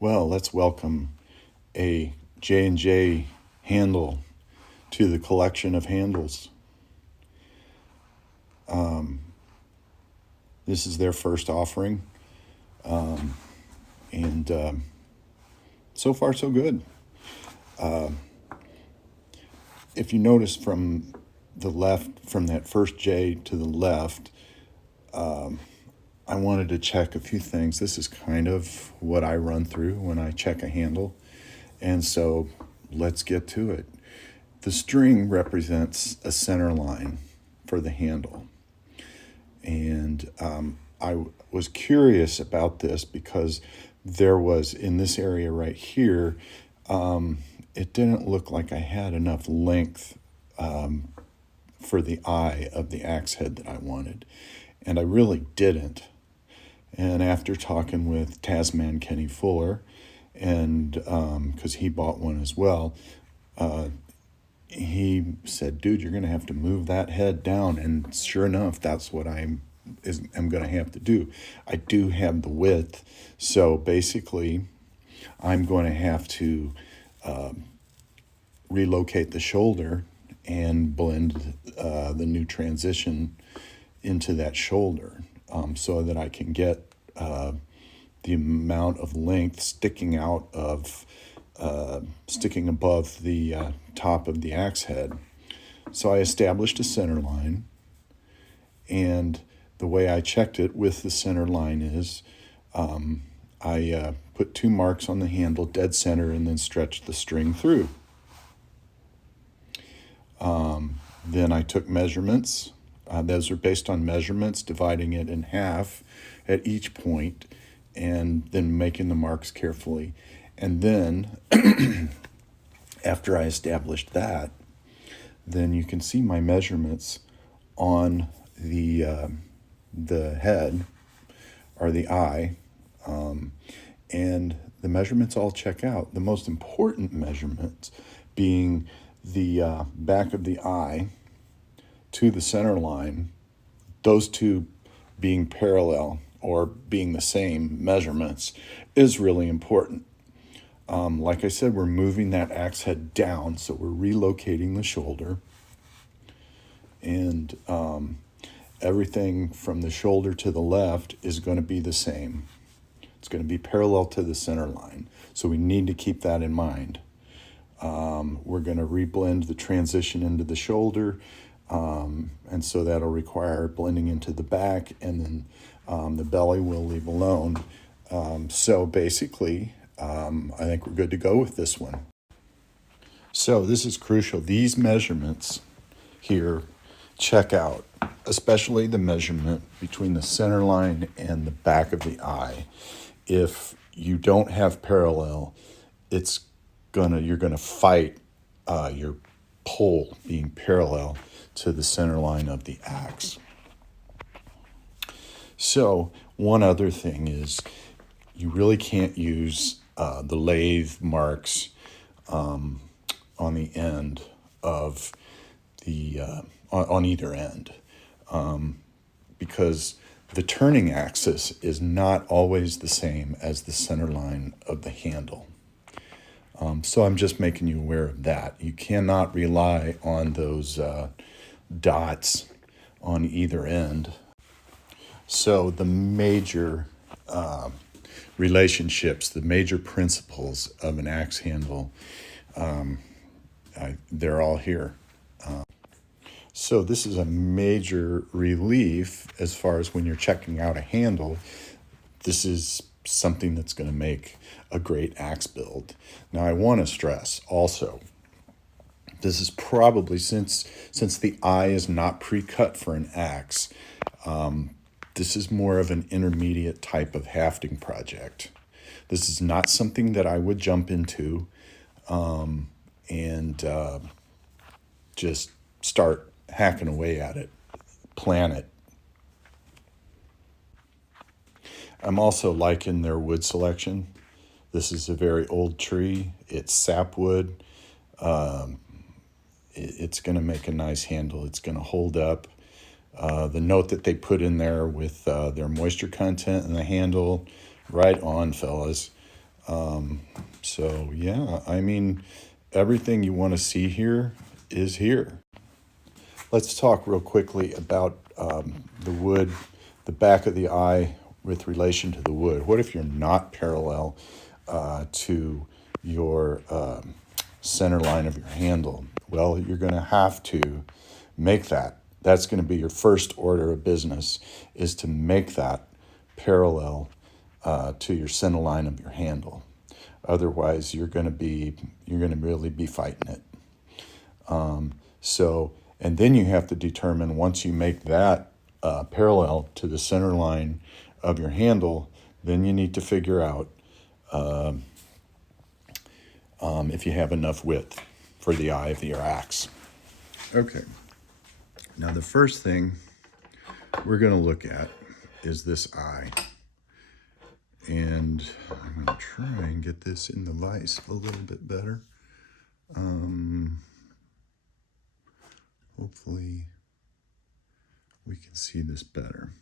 Well, let's welcome a J&J handle to the collection of handles. This is their first offering, and so far so good. If you notice from the left, from that first J to the left, I wanted to check a few things. This is kind of what I run through when I check a handle, and so let's get to it. The string represents a center line for the handle. And I was curious about this because there was, in this area right here, it didn't look like I had enough length for the eye of the axe head that I wanted. And I really didn't. And after talking with Tasman Kenny Fuller, and because he bought one as well, he said, dude, you're going to have to move that head down. And sure enough, that's what I'm going to have to do. I do have the width. So basically, I'm going to have to relocate the shoulder and blend the new transition into that shoulder so that I can get the amount of length sticking out of sticking above the top of the axe head. So I established a center line, and the way I checked it with the center line is I put 2 marks on the handle, dead center, and then stretched the string through. Then I took measurements. Those are based on measurements, dividing it in half at each point, and then making the marks carefully. And then, after I established that, then you can see my measurements on the head, or the eye, and the measurements all check out. The most important measurements being the back of the eye to the center line, those two being parallel or being the same measurements is really important. Like I said, we're moving that axe head down, so we're relocating the shoulder. And everything from the shoulder to the left is going to be the same. It's going to be parallel to the center line. So we need to keep that in mind. We're going to reblend the transition into the shoulder. And so that'll require blending into the back, and then the belly we'll leave alone. So basically, I think we're good to go with this one. So this is crucial. These measurements here check out, especially the measurement between the center line and the back of the eye. If you don't have parallel, you're gonna fight your pole being parallel to the center line of the axe. So one other thing is, you really can't use the lathe marks on the end of the on either end, because the turning axis is not always the same as the center line of the handle. So I'm just making you aware of that. You cannot rely on those dots on either end. So the major relationships, the major principles of an axe handle, they're all here. So this is a major relief as far as when you're checking out a handle. This is something that's going to make a great axe build. Now I want to stress also, this is probably, since the eye is not pre-cut for an axe, this is more of an intermediate type of hafting project. This is not something that I would jump into and just start hacking away at it, plan it. I'm also liking their wood selection. This is a very old tree. It's sapwood. It's going to make a nice handle. It's going to hold up. The note that they put in there with their moisture content and the handle, right on, fellas. So yeah, I mean, everything you want to see here is here. Let's talk real quickly about the wood, the back of the eye with relation to the wood. What if you're not parallel to your center line of your handle? Well, you're going to have to make that. That's going to be your first order of business, is to make that parallel to your center line of your handle. Otherwise, you're going to really be fighting it. So, and then you have to determine, once you make that parallel to the center line of your handle, then you need to figure out if you have enough width for the eye of your axe. Okay. Now the first thing we're going to look at is this eye. And I'm going to try and get this in the vise a little bit better. Hopefully we can see this better.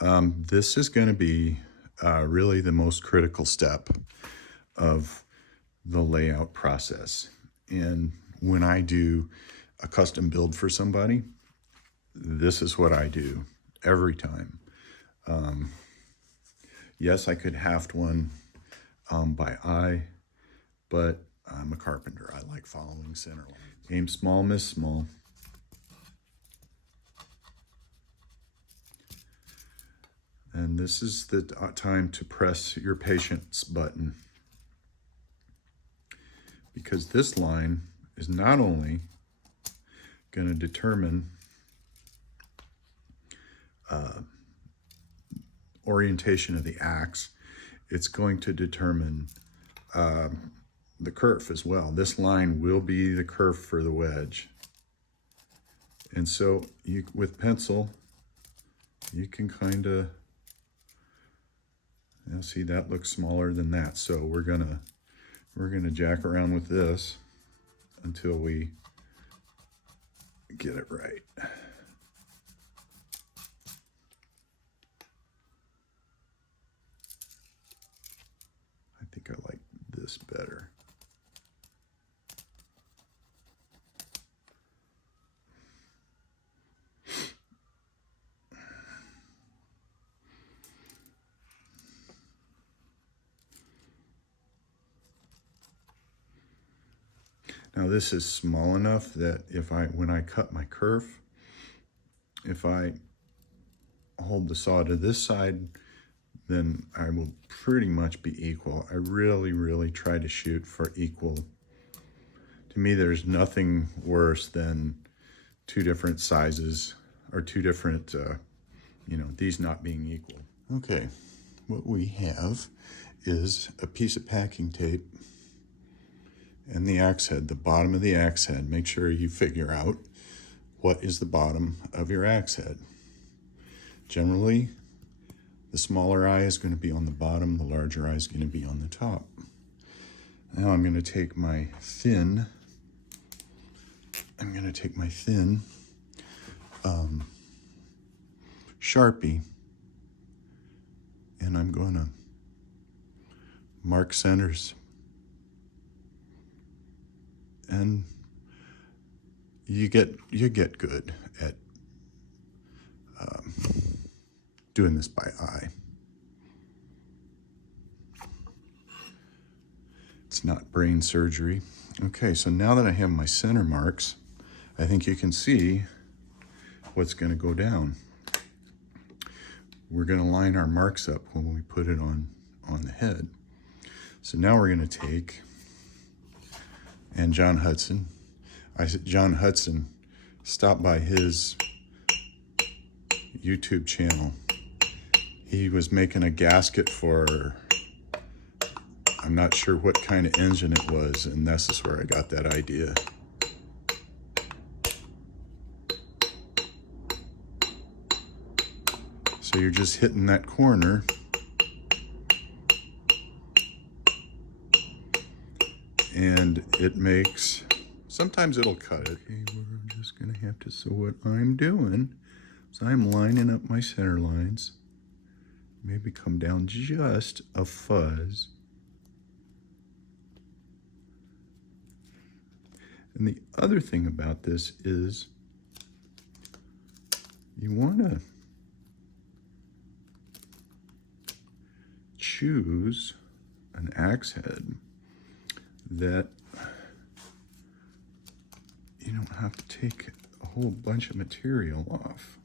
This is going to be really the most critical step of the layout process. And when I do a custom build for somebody, this is what I do every time. Yes, I could haft one by eye, but I'm a carpenter. I like following center line. Aim small, miss small. And this is the time to press your patience button, because this line is not only going to determine orientation of the axe, it's going to determine the kerf as well. This line will be the kerf for the wedge. And so you, with pencil, you can kind of, now see, that looks smaller than that. So we're gonna jack around with this until we get it right. I think I like this better. Now this is small enough that when I cut my kerf, if I hold the saw to this side, then I will pretty much be equal. I really, really try to shoot for equal. To me, there's nothing worse than two different sizes, or two different, these not being equal. Okay, what we have is a piece of packing tape and the axe head, the bottom of the axe head. Make sure you figure out what is the bottom of your axe head. Generally, the smaller eye is going to be on the bottom, the larger eye is going to be on the top. Now I'm going to take my thin Sharpie, and I'm going to mark centers. And you get good at doing this by eye. It's not brain surgery. Okay, so now that I have my center marks, I think you can see what's going to go down. We're going to line our marks up when we put it on the head. So now we're going to take, and John Hudson stopped by his YouTube channel. He was making a gasket for, I'm not sure what kind of engine it was, and this is where I got that idea. So you're just hitting that corner, and it makes, sometimes it'll cut it. Okay, we're just gonna have to, so what I'm doing is I'm lining up my center lines, maybe come down just a fuzz, And the other thing about this is you want to choose an axe head that you don't have to take a whole bunch of material off.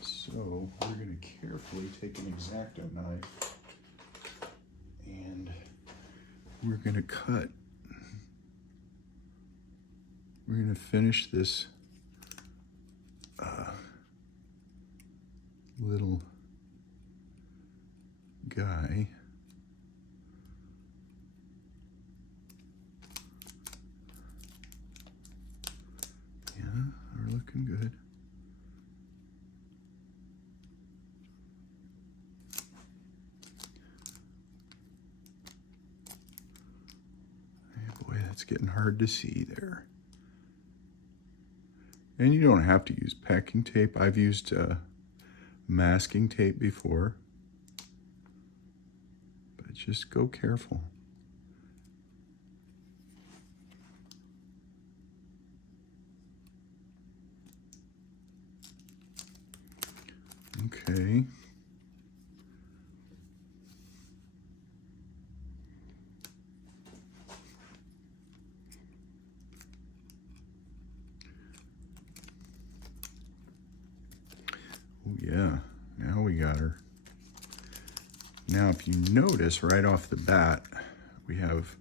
So we're going to carefully take an X-Acto knife and we're going to cut. We're going to finish this little guy. Yeah, we're looking good. Hey boy, that's getting hard to see there. And you don't have to use packing tape. I've used masking tape before, but just go careful. Okay. Oh yeah, now we got her. Now if you notice right off the bat, we have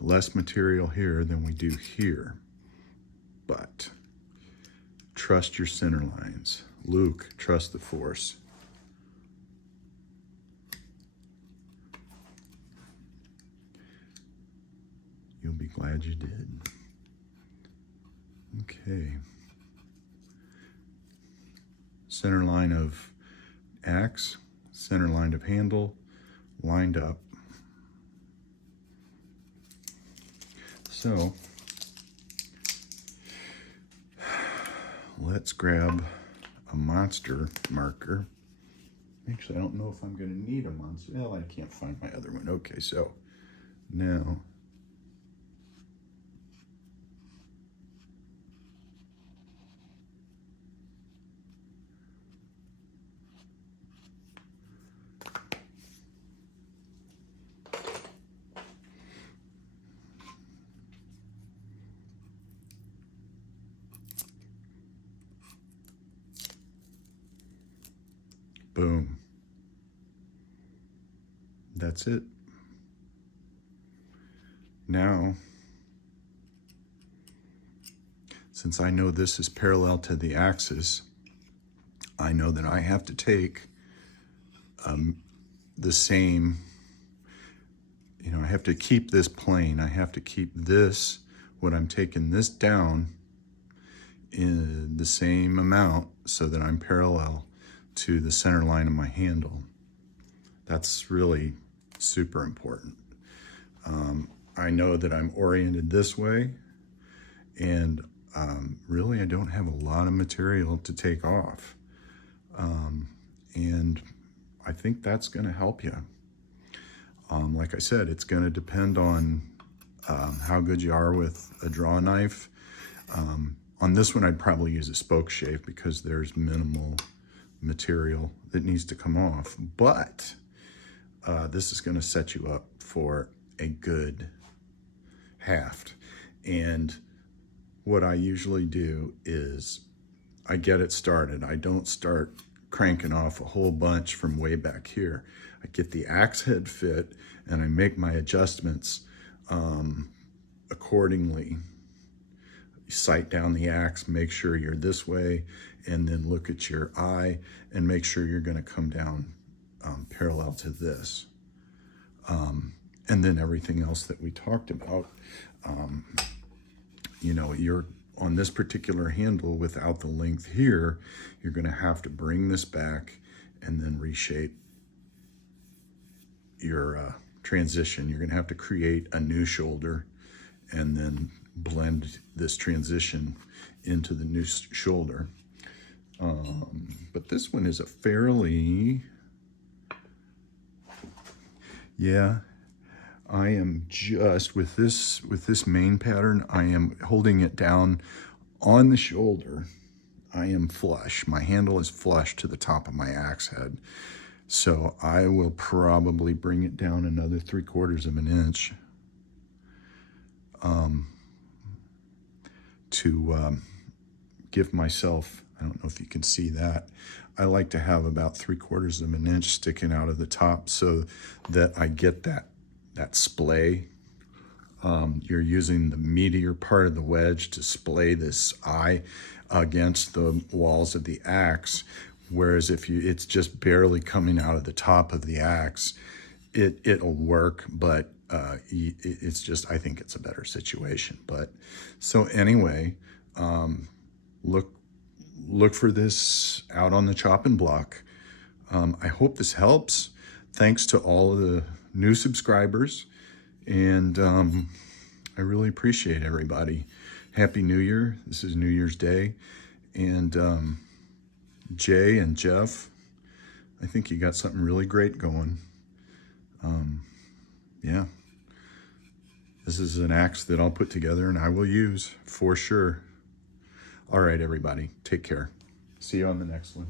less material here than we do here. But trust your center lines. Luke, trust the force. You'll be glad you did. Okay. Center line of axe, center line of handle, lined up. So let's grab a monster marker. Actually, I don't know if I'm going to need a monster. Well, I can't find my other one. Okay, so now boom. That's it. Now, since I know this is parallel to the axis, I know that I have to take the same, I have to keep this plane. I have to keep this, what I'm taking this down in the same amount so that I'm parallel to the center line of my handle. That's really super important. I know that I'm oriented this way, and really I don't have a lot of material to take off. And I think that's going to help you. Like I said, it's going to depend on how good you are with a draw knife. On this one, I'd probably use a spoke shave because there's minimal material that needs to come off. But this is going to set you up for a good haft. And what I usually do is I get it started. I don't start cranking off a whole bunch from way back here. I get the axe head fit and I make my adjustments accordingly. You sight down the axe, make sure you're this way, and then look at your eye and make sure you're going to come down parallel to this. And then everything else that we talked about, you're on this particular handle without the length here, you're going to have to bring this back and then reshape your transition. You're going to have to create a new shoulder and then blend this transition into the new shoulder. But this one is a fairly, I am just, with this main pattern, I am holding it down on the shoulder. I am flush. My handle is flush to the top of my axe head. So I will probably bring it down another 3/4 of an inch to give myself, I don't know if you can see that, I like to have about 3/4 of an inch sticking out of the top so that I get that splay. You're using the meatier part of the wedge to splay this eye against the walls of the axe, whereas if it's just barely coming out of the top of the axe, it'll work, but it's just, I think it's a better situation. But so anyway, look for this out on the chopping block. I hope this helps. Thanks to all of the new subscribers, and I really appreciate everybody. Happy New Year. This is New Year's Day. And Jay and Jeff, I think you got something really great going. Yeah. This is an axe that I'll put together and I will use for sure. All right, everybody. Take care. See you on the next one.